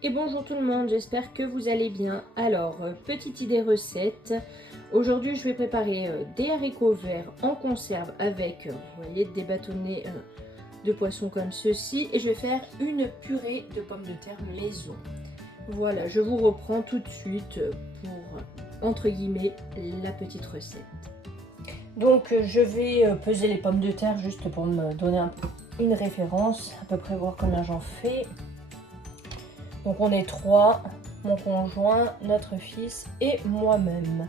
Et bonjour tout le monde, j'espère que vous allez bien. Alors, petite idée recette. Aujourd'hui, je vais préparer des haricots verts en conserve avec, vous voyez, des bâtonnets de poisson comme ceci. Et je vais faire une purée de pommes de terre maison. Voilà, je vous reprends tout de suite pour, entre guillemets, la petite recette. Donc, je vais peser les pommes de terre juste pour me donner une référence, à peu près voir combien j'en fais. Donc on est 3, mon conjoint, notre fils et moi-même.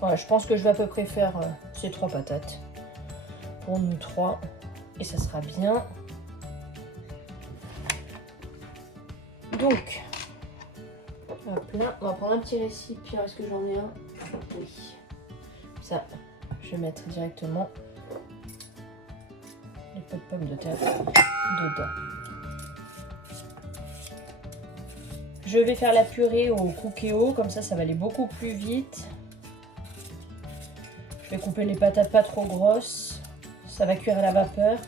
Voilà, je pense que je vais à peu près faire ces 3 patates pour nous 3 et ça sera bien. Donc, hop là, on va prendre un petit récipient. Est-ce que j'en ai un? Oui. Ça, je vais mettre directement les pots de pommes de terre dedans. Je vais faire la purée au cookéo, comme ça va aller beaucoup plus vite. Je vais couper les patates pas trop grosses, ça va cuire à la vapeur.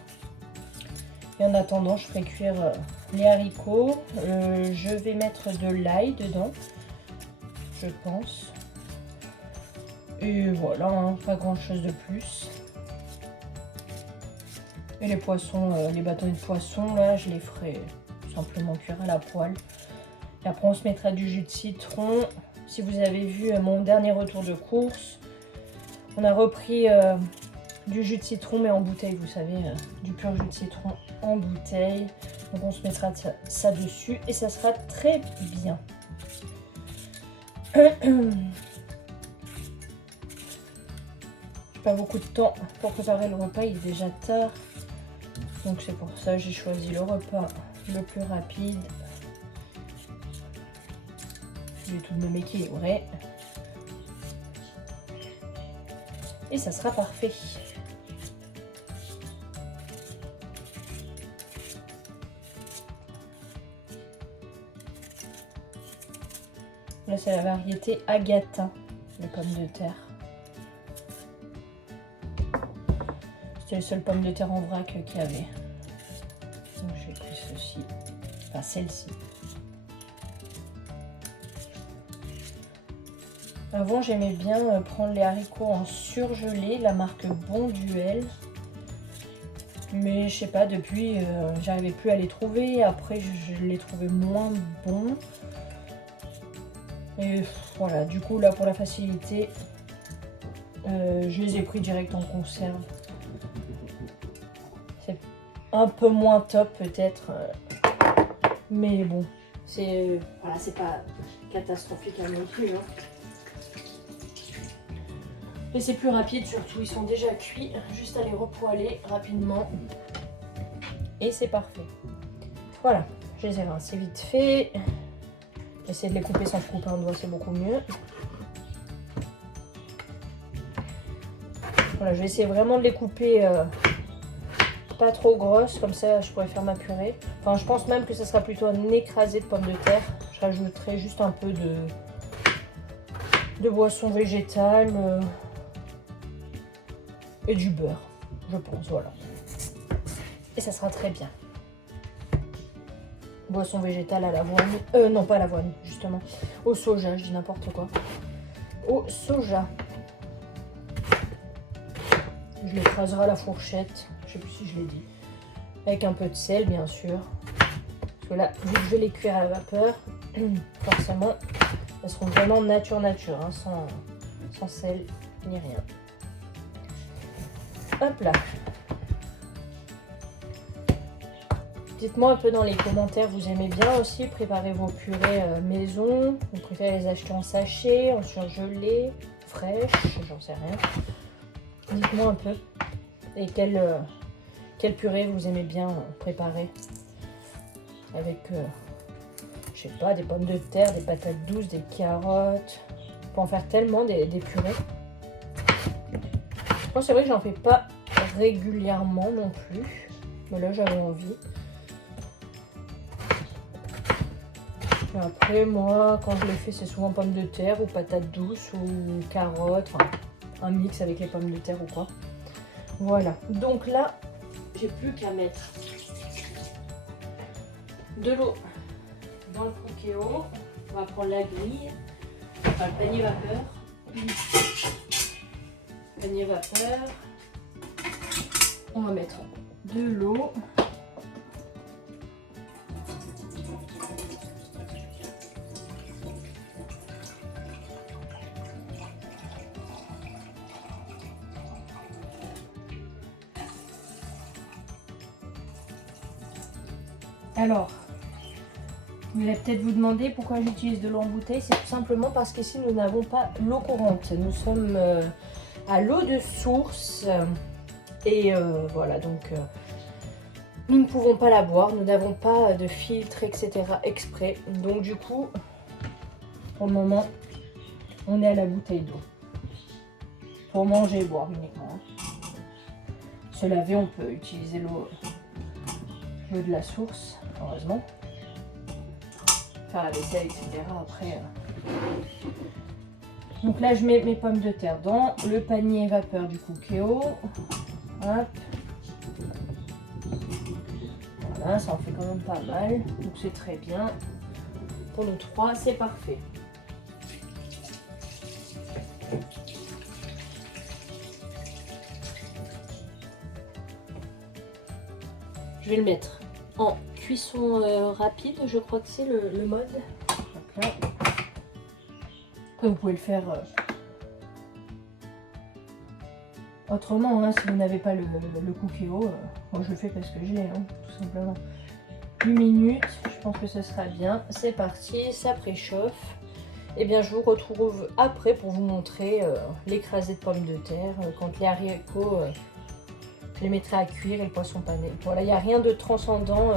Et en attendant, je ferai cuire les haricots. Je vais mettre de l'ail dedans, je pense. Et voilà, hein, pas grand chose de plus. Et les poissons, les bâtonnets de poisson, là, je les ferai simplement cuire à la poêle. Et après, on se mettra du jus de citron. Si vous avez vu mon dernier retour de course, on a repris du jus de citron, mais en bouteille, vous savez, du pur jus de citron en bouteille. Donc, on se mettra ça dessus et ça sera très bien. Pas beaucoup de temps pour préparer le repas, il est déjà tard. Donc c'est pour ça que j'ai choisi le repas le plus rapide. Je vais tout de même équilibrer. Et ça sera parfait. Là c'est la variété Agatha, les pommes de terre. C'était les seules pommes de terre en vrac qu'il y avait. Donc j'ai pris ceci, enfin celle-ci. Avant j'aimais bien prendre les haricots en surgelé, la marque Bonduelle. Mais je sais pas, depuis j'arrivais plus à les trouver. Après je les trouvais moins bons. Et voilà, du coup là pour la facilité, je les ai pris direct en conserve. C'est un peu moins top peut-être, mais bon, c'est voilà, c'est pas catastrophique non plus. Hein. Et c'est plus rapide, surtout ils sont déjà cuits, juste à les repoêler rapidement. Et c'est parfait. Voilà, je les ai rincés vite fait. J'essaie de les couper sans couper un doigt, c'est beaucoup mieux. Voilà, je vais essayer vraiment de les couper pas trop grosses, comme ça je pourrais faire ma purée. Enfin, je pense même que ça sera plutôt un écrasé de pommes de terre. Je rajouterai juste un peu de boisson végétale et du beurre, je pense, voilà. Et ça sera très bien. Boisson végétale à l'avoine. Non, pas à l'avoine, justement. Au soja, je dis n'importe quoi. Au soja. Je l'écraserai à la fourchette. Je sais plus si je l'ai dit. Avec un peu de sel, bien sûr. Parce que là, vu que je vais les cuire à la vapeur, forcément, elles seront vraiment nature, hein, sans sel ni rien. Hop là. Dites-moi un peu dans les commentaires, vous aimez bien aussi préparer vos purées maison? Vous préférez les acheter en sachet, en surgelé, fraîches, j'en sais rien. Dites-moi un peu. Et quelle purée vous aimez bien préparer? Avec, je sais pas, des pommes de terre, des patates douces, des carottes. On peut en faire tellement des purées. Moi, c'est vrai que j'en fais pas régulièrement non plus. Mais là, j'avais envie. Et après, moi, quand je les fais, c'est souvent pommes de terre ou patates douces ou carottes. Enfin, un mix avec les pommes de terre ou quoi. Voilà. Donc là, j'ai plus qu'à mettre de l'eau dans le Cookéo. On va prendre la grille, enfin le panier vapeur. Panier vapeur. On va mettre de l'eau. Alors, vous allez peut-être vous demander pourquoi j'utilise de l'eau en bouteille. C'est tout simplement parce qu'ici nous n'avons pas l'eau courante. Nous sommes à l'eau de source et voilà, donc nous ne pouvons pas la boire. Nous n'avons pas de filtre, etc. exprès. Donc du coup, pour le moment, on est à la bouteille d'eau. Pour manger et boire uniquement. Se laver, on peut utiliser l'eau de la source, heureusement. Faire la vaisselle, etc. Après. Donc là, je mets mes pommes de terre dans le panier vapeur du Cookéo. Hop. Voilà, ça en fait quand même pas mal. Donc c'est très bien. Pour nous trois, c'est parfait. Je vais le mettre en cuisson rapide, je crois que c'est le mode. Donc là. Après, vous pouvez le faire autrement, hein, si vous n'avez pas le Cookéo. Moi, je le fais parce que j'ai, hein, tout simplement. 8 minutes, je pense que ce sera bien. C'est parti, ça préchauffe. Et bien, je vous retrouve après pour vous montrer l'écrasé de pommes de terre. Quand les haricots, je les mettrai à cuire et le poisson pané. Voilà, il n'y a rien de transcendant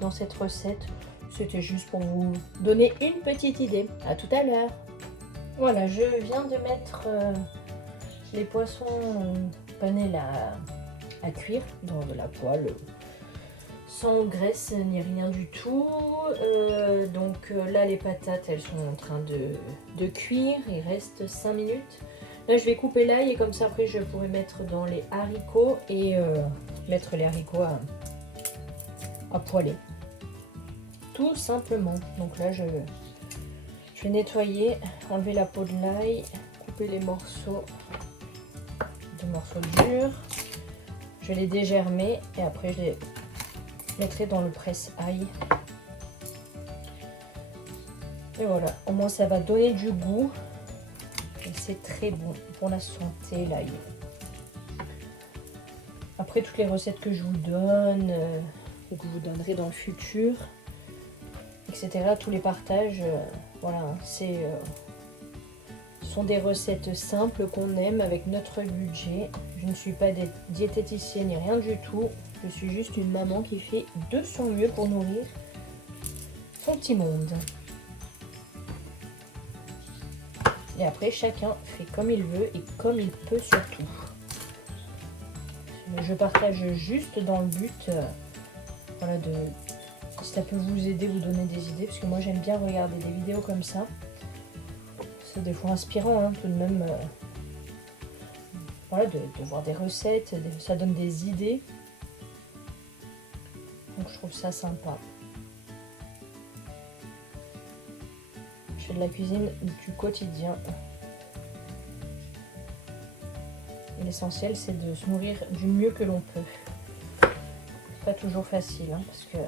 dans cette recette. C'était juste pour vous donner une petite idée. À tout à l'heure. Voilà, je viens de mettre les poissons panés là à cuire dans de la poêle. Sans graisse ni rien du tout. Donc là, les patates, elles sont en train de cuire. Il reste 5 minutes. Là, je vais couper l'ail et comme ça, après, je pourrai mettre dans les haricots et mettre les haricots à poêler. Tout simplement. Donc là, je vais nettoyer, enlever la peau de l'ail, couper les morceaux de morceaux durs. Je vais les dégermer et après, je les mettrai dans le presse-ail. Et voilà, au moins, ça va donner du goût. C'est très bon pour la santé, l'ail. Après, toutes les recettes que je vous donne et que je vous donnerai dans le futur, etc., tous les partages, voilà, ce sont des recettes simples qu'on aime avec notre budget. Je ne suis pas diététicienne ni rien du tout. Je suis juste une maman qui fait de son mieux pour nourrir son petit monde. Et après, chacun fait comme il veut et comme il peut surtout. Je partage juste dans le but, voilà, si ça peut vous aider, vous donner des idées. Parce que moi, j'aime bien regarder des vidéos comme ça. C'est des fois inspirant, hein, tout de même. Voilà, de voir des recettes, ça donne des idées. Donc, je trouve ça sympa. Je fais de la cuisine du quotidien. Et l'essentiel, c'est de se nourrir du mieux que l'on peut. C'est pas toujours facile, hein, parce que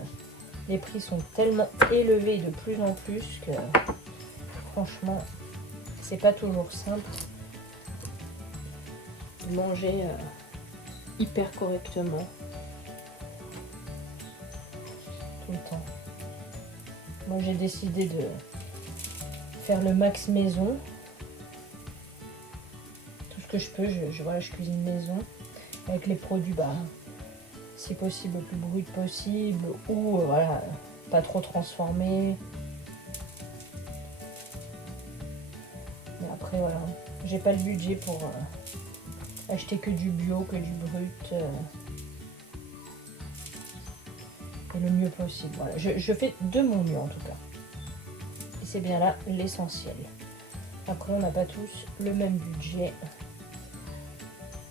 les prix sont tellement élevés de plus en plus que franchement, c'est pas toujours simple de manger hyper correctement tout le temps. Moi, j'ai décidé de faire le max maison. Tout ce que je peux, voilà, je cuisine maison avec les produits, si possible, le plus brut possible, ou voilà, pas trop transformé. Mais après, voilà, j'ai pas le budget pour acheter que du bio, que du brut. Et le mieux possible. Voilà, je fais de mon mieux en tout cas. Et c'est bien là l'essentiel. Après, on n'a pas tous le même budget,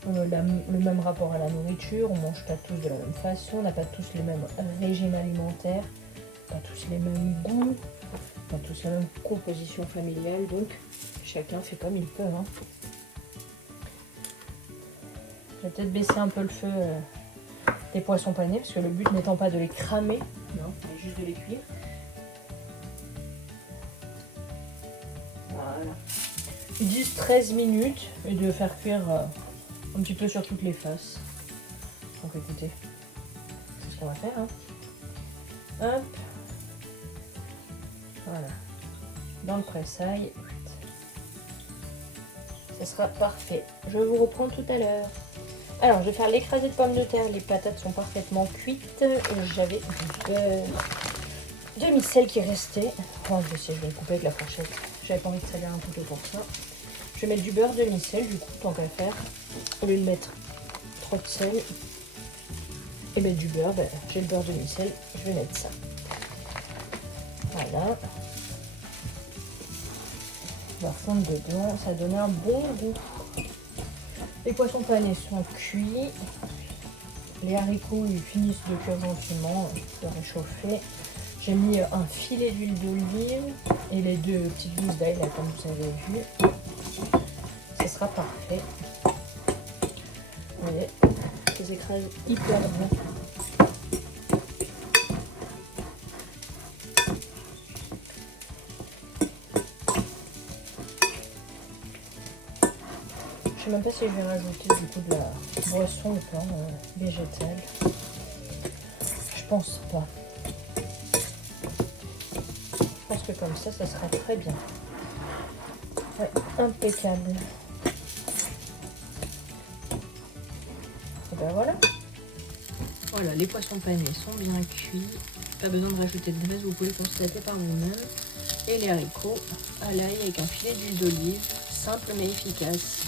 le même rapport à la nourriture, on mange pas tous de la même façon, on n'a pas tous les mêmes régimes alimentaires. pas tous les mêmes goûts, pas tous la même composition familiale, donc chacun fait comme il peut. Hein. Je vais peut-être baisser un peu le feu des poissons panés, parce que le but n'étant pas de les cramer, non, mais juste de les cuire. Voilà. 10-13 minutes et de faire cuire un petit peu sur toutes les faces. Donc écoutez, c'est ce qu'on va faire. Hein. Hop. Voilà. Dans le pressail. Ce sera parfait. Je vous reprends tout à l'heure. Alors, je vais faire l'écrasé de pommes de terre. Les patates sont parfaitement cuites. J'avais du beurre demi-sel qui restait. Oh, je vais le couper avec la fourchette. J'avais pas envie de salir un couteau pour ça. Je vais mettre du beurre demi-sel, du coup, tant qu'à faire. Au lieu de mettre trop de sel et mettre du beurre, ben, j'ai le beurre demi-sel. Je vais mettre ça. Voilà. On va fondre dedans. Ça donne un bon goût. Les poissons panés sont cuits. Les haricots ils finissent de cuire gentiment, de réchauffer. J'ai mis un filet d'huile d'olive et les 2 petites gousses d'ail là comme vous avez vu. Ce sera parfait. Vous voyez, je les écrase hyper bien. Je sais même pas si je vais rajouter du coup de la boisson ou pas, végétale. Je pense pas. Je pense que comme ça sera très bien. Ouais, impeccable. Et ben voilà. Voilà, les poissons panés sont bien cuits. Pas besoin de rajouter de graisse, vous pouvez constater par vous-même. Et les haricots à l'ail avec un filet d'huile d'olive, simple mais efficace.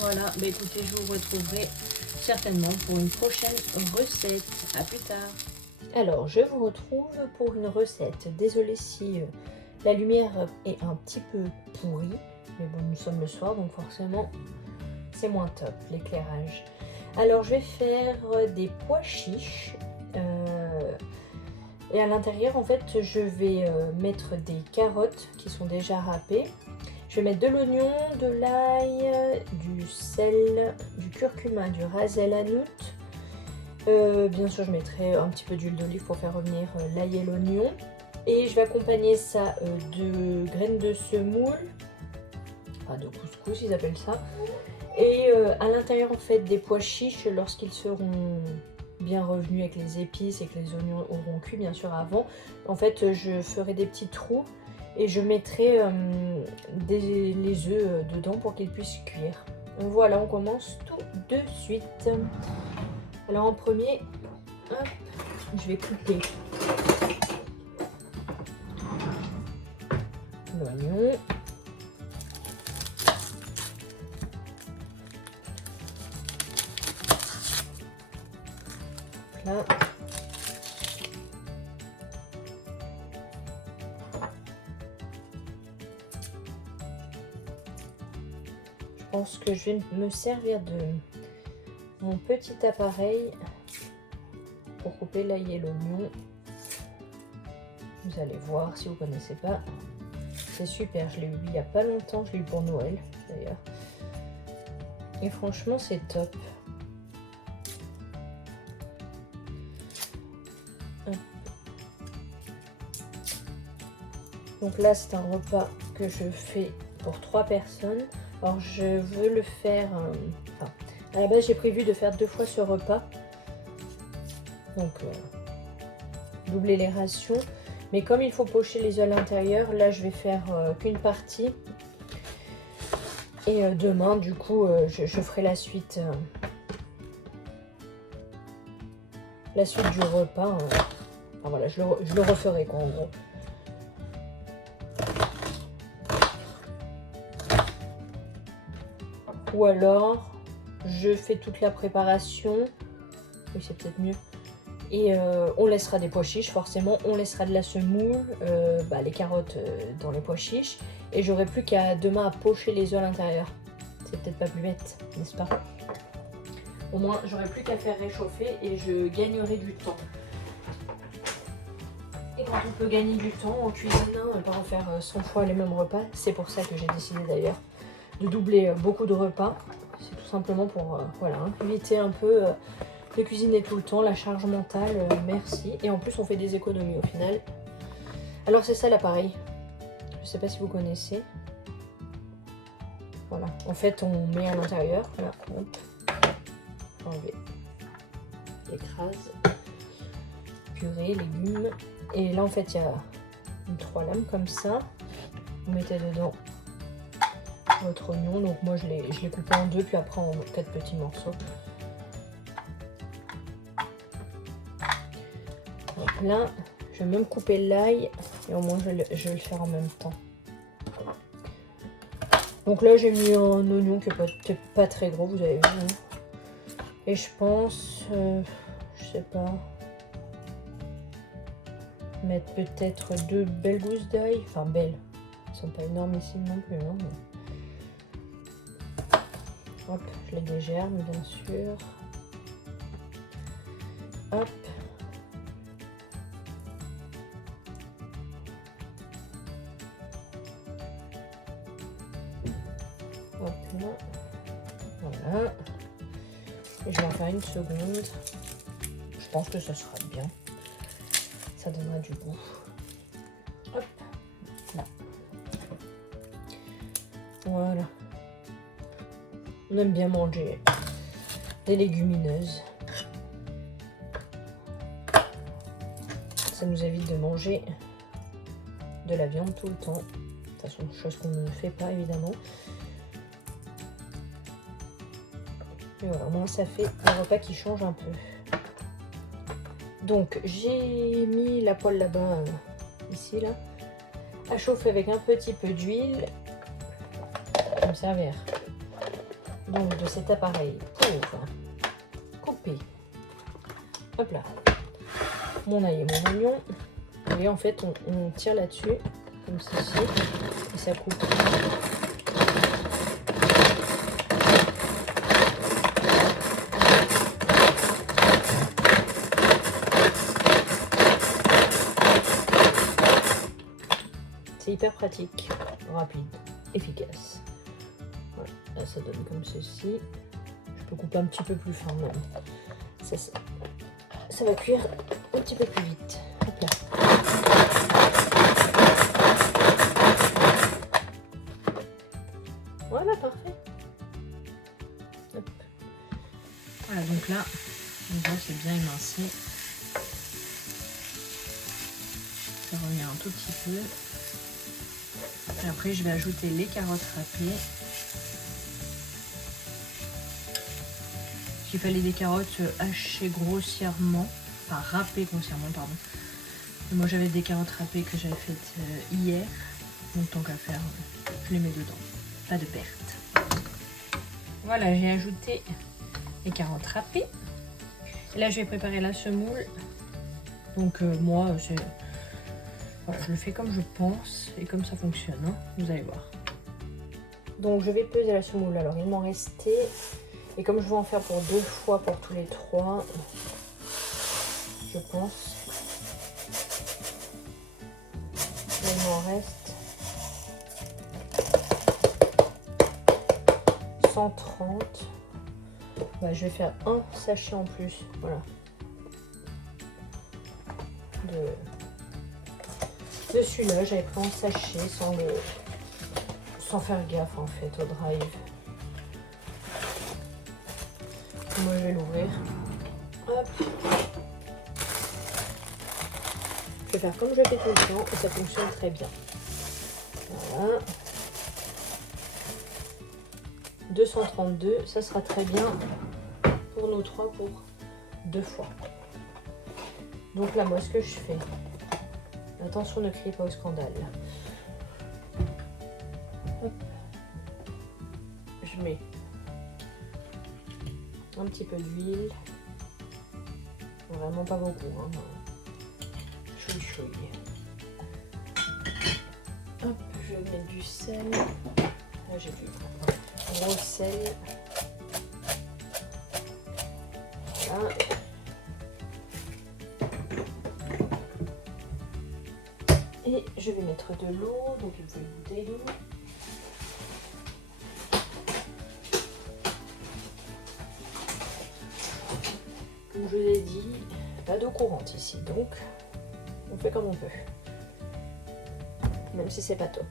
Voilà, bah écoutez, je vous retrouverai certainement pour une prochaine recette. À plus tard. Alors, je vous retrouve pour une recette. Désolée si la lumière est un petit peu pourrie, mais bon, nous sommes le soir, donc forcément, c'est moins top, l'éclairage. Alors, je vais faire des pois chiches. Et à l'intérieur, en fait, je vais mettre des carottes qui sont déjà râpées. Je vais mettre de l'oignon, de l'ail, du sel, du curcuma, du ras el hanout. Bien sûr, je mettrai un petit peu d'huile d'olive pour faire revenir l'ail et l'oignon. Et je vais accompagner ça de graines de semoule, enfin de couscous, ils appellent ça. Et à l'intérieur, en fait, des pois chiches lorsqu'ils seront bien revenus avec les épices et que les oignons auront cuit, bien sûr, avant. En fait, je ferai des petits trous. Et je mettrai les œufs dedans pour qu'ils puissent cuire. Voilà, on commence tout de suite. Alors en premier, hop, je vais couper l'oignon. Là. Je pense que je vais me servir de mon petit appareil pour couper l'ail et l'oignon. Vous allez voir si vous ne connaissez pas. C'est super, je l'ai eu il n'y a pas longtemps, je l'ai eu pour Noël d'ailleurs. Et franchement c'est top. Donc là c'est un repas que je fais pour 3 personnes. Alors je veux le faire, à la base j'ai prévu de faire 2 fois ce repas, donc doubler les rations, mais comme il faut pocher les œufs à l'intérieur, là je vais faire qu'une partie, et demain du coup je ferai la suite du repas, enfin voilà, je le referai quoi en gros. Ou alors, je fais toute la préparation. Oui, c'est peut-être mieux. Et on laissera des pois chiches, forcément. On laissera de la semoule, les carottes dans les pois chiches. Et j'aurai plus qu'à demain à pocher les œufs à l'intérieur. C'est peut-être pas plus bête, n'est-ce pas? Au moins, j'aurai plus qu'à faire réchauffer et je gagnerai du temps. Et quand on peut gagner du temps en cuisine, hein, et pas en faire 100 fois les mêmes repas. C'est pour ça que j'ai décidé d'ailleurs de doubler beaucoup de repas. C'est tout simplement pour voilà, hein, éviter un peu de cuisiner tout le temps, la charge mentale, merci. Et en plus on fait des économies au final. Alors c'est ça l'appareil. Je sais pas si vous connaissez. Voilà, en fait on met à l'intérieur, voilà, hop, enlever, écrase, purée, légumes. Et là en fait il y a 3 lames comme ça. Vous mettez dedans votre oignon, donc moi je l'ai coupé en 2 puis après en 4 petits morceaux. Donc là, je vais même couper l'ail et au moins je vais le faire en même temps. Donc là j'ai mis un oignon qui n'est pas très gros, vous avez vu. Hein. Et je pense, je sais pas, mettre peut-être 2 belles gousses d'ail. Enfin belles, elles sont pas énormissimes non plus. Hein, mais... Hop, je les dégerme bien sûr. Hop. Hop là. Voilà. Et je vais en faire une seconde. Je pense que ça sera bien. Ça donnera du goût. Hop. Là. Voilà. On aime bien manger des légumineuses. Ça nous évite de manger de la viande tout le temps. De toute façon, chose qu'on ne fait pas évidemment. Et voilà, au moins ça fait un repas qui change un peu. Donc j'ai mis la poêle là-bas, ici là, à chauffer avec un petit peu d'huile pour me servir donc de cet appareil pour couper, hop là, mon ail et mon oignon. Vous voyez en fait on tire là-dessus comme ceci et ça coupe. C'est hyper pratique, rapide, efficace. Voilà, là ça donne comme ceci. Je peux couper un petit peu plus fin même. C'est ça. Ça va cuire un petit peu plus vite. Hop là. Voilà, parfait. Hop. Voilà, donc là, on voit c'est bien émincé. Ça revient un tout petit peu. Et après, je vais ajouter les carottes râpées. Il fallait des carottes hachées grossièrement, enfin râpées grossièrement, pardon. Et moi, j'avais des carottes râpées que j'avais faites hier. Donc, tant qu'à faire, je les mets dedans. Pas de perte. Voilà, j'ai ajouté les carottes râpées. Et là, je vais préparer la semoule. Donc, moi, c'est... Voilà, je le fais comme je pense et comme ça fonctionne, hein, vous allez voir. Donc je vais peser la semoule, alors il m'en restait, et comme je vais en faire pour 2 fois pour tous les 3, je pense, il m'en reste 130. Bah, je vais faire un sachet en plus, voilà, de celui-là. J'avais pris un sachet sans faire gaffe en fait au drive. Moi je vais l'ouvrir. Hop. Je vais faire comme je fais tout le temps et ça fonctionne très bien. Voilà. 232, ça sera très bien pour nos 3 pour 2 fois. Donc là moi ce que je fais, attention, ne criez pas au scandale. Hop. Je mets un petit peu d'huile, vraiment pas beaucoup, hein. Chouille chouille. Hop, je vais mettre du sel. Là j'ai du gros sel. Voilà. Et je vais mettre de l'eau, donc une petite bouteille d'eau. Comme je vous ai dit, pas d'eau courante ici, donc on fait comme on peut. Même si c'est pas top.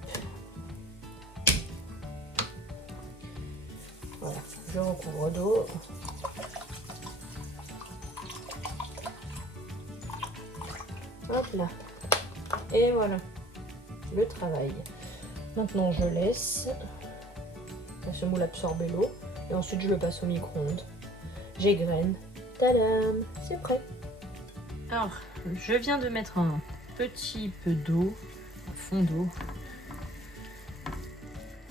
Voilà, je recouvre d'eau. Hop là. Et voilà, le travail. Maintenant je laisse la semoule absorber l'eau et ensuite je le passe au micro-ondes. J'égrène. Tadam, c'est prêt. Alors, je viens de mettre un petit peu d'eau, un fond d'eau.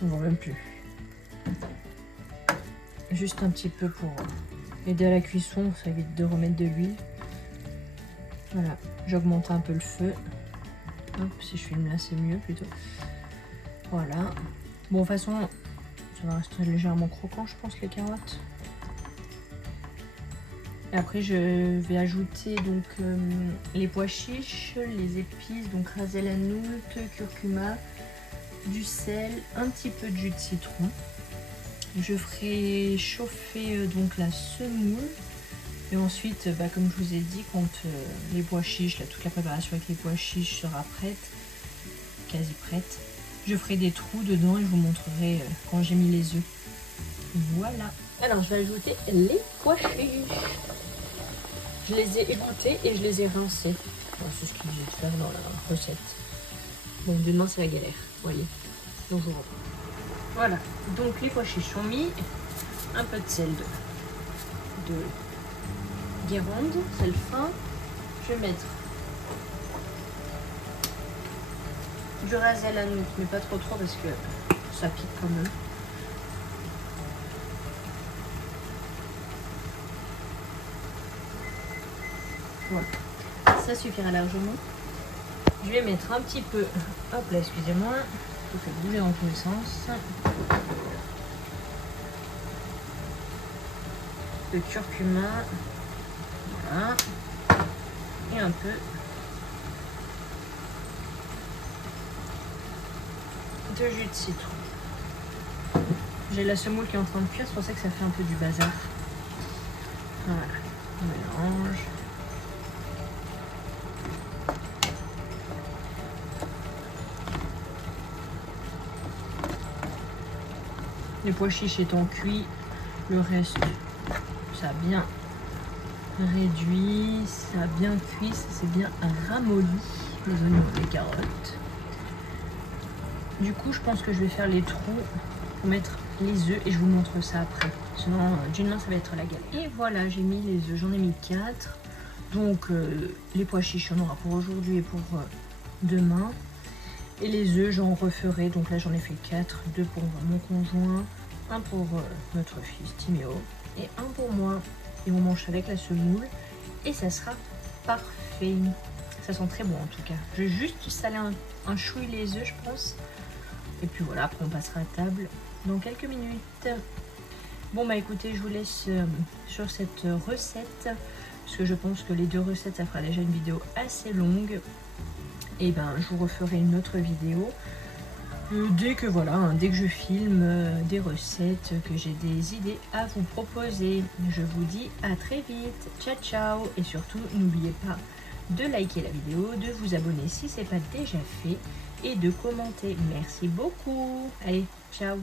On ne voit même plus. Juste un petit peu pour aider à la cuisson, ça évite de remettre de l'huile. Voilà, j'augmente un peu le feu. Hop, si je filme là, c'est mieux plutôt. Voilà. Bon, de toute façon, ça va rester légèrement croquant, je pense, les carottes. Et après, je vais ajouter donc les pois chiches, les épices, donc ras el hanout, curcuma, du sel, un petit peu de jus de citron. Je ferai chauffer donc la semoule. Et ensuite, comme je vous ai dit, quand les pois chiches, là, toute la préparation avec les pois chiches sera prête, quasi prête, je ferai des trous dedans et je vous montrerai quand j'ai mis les œufs. Voilà. Alors, je vais ajouter les pois chiches. Je les ai égouttés et je les ai rincés. Voilà, c'est ce qu'ils disent de faire dans la recette. Donc, demain, c'est la galère, vous voyez. Donc, je vous reprends. Voilà. Donc, les pois chiches sont mis. Un peu de sel de Guérande, sel fin. Je vais mettre du ras el hanout, mais pas trop parce que ça pique quand même. Voilà, ça suffira largement. Je vais mettre un petit peu, hop là, excusez-moi, je fais bouger dans tous les sens. Le curcuma. Voilà. Et un peu de jus de citron. J'ai la semoule qui est en train de cuire, c'est pour ça que ça fait un peu du bazar. Voilà, on mélange. Les pois chiches étant cuits, le reste, ça a bien réduit, ça a bien cuit, ça s'est bien ramolli, les oignons et les carottes. Du coup, je pense que je vais faire les trous pour mettre les œufs et je vous montre ça après. Sinon, d'une main, ça va être la galère. Et voilà, j'ai mis les œufs, j'en ai mis 4. Donc, les pois chiches, on aura pour aujourd'hui et pour demain. Et les œufs, j'en referai. Donc là, j'en ai fait 4. 2 pour mon conjoint, un pour notre fils Timéo et un pour moi. Et on mange avec la semoule et ça sera parfait. Ça sent très bon en tout cas. Je vais juste saler un chouille les œufs, je pense. Et puis voilà, après on passera à table dans quelques minutes. Bon bah écoutez, je vous laisse sur cette recette. Parce que je pense que les 2 recettes, ça fera déjà une vidéo assez longue. Et ben je vous referai une autre vidéo. Dès que je filme des recettes, que j'ai des idées à vous proposer. Je vous dis à très vite. Ciao ciao. Et surtout, n'oubliez pas de liker la vidéo, de vous abonner si ce n'est pas déjà fait et de commenter. Merci beaucoup. Allez, ciao.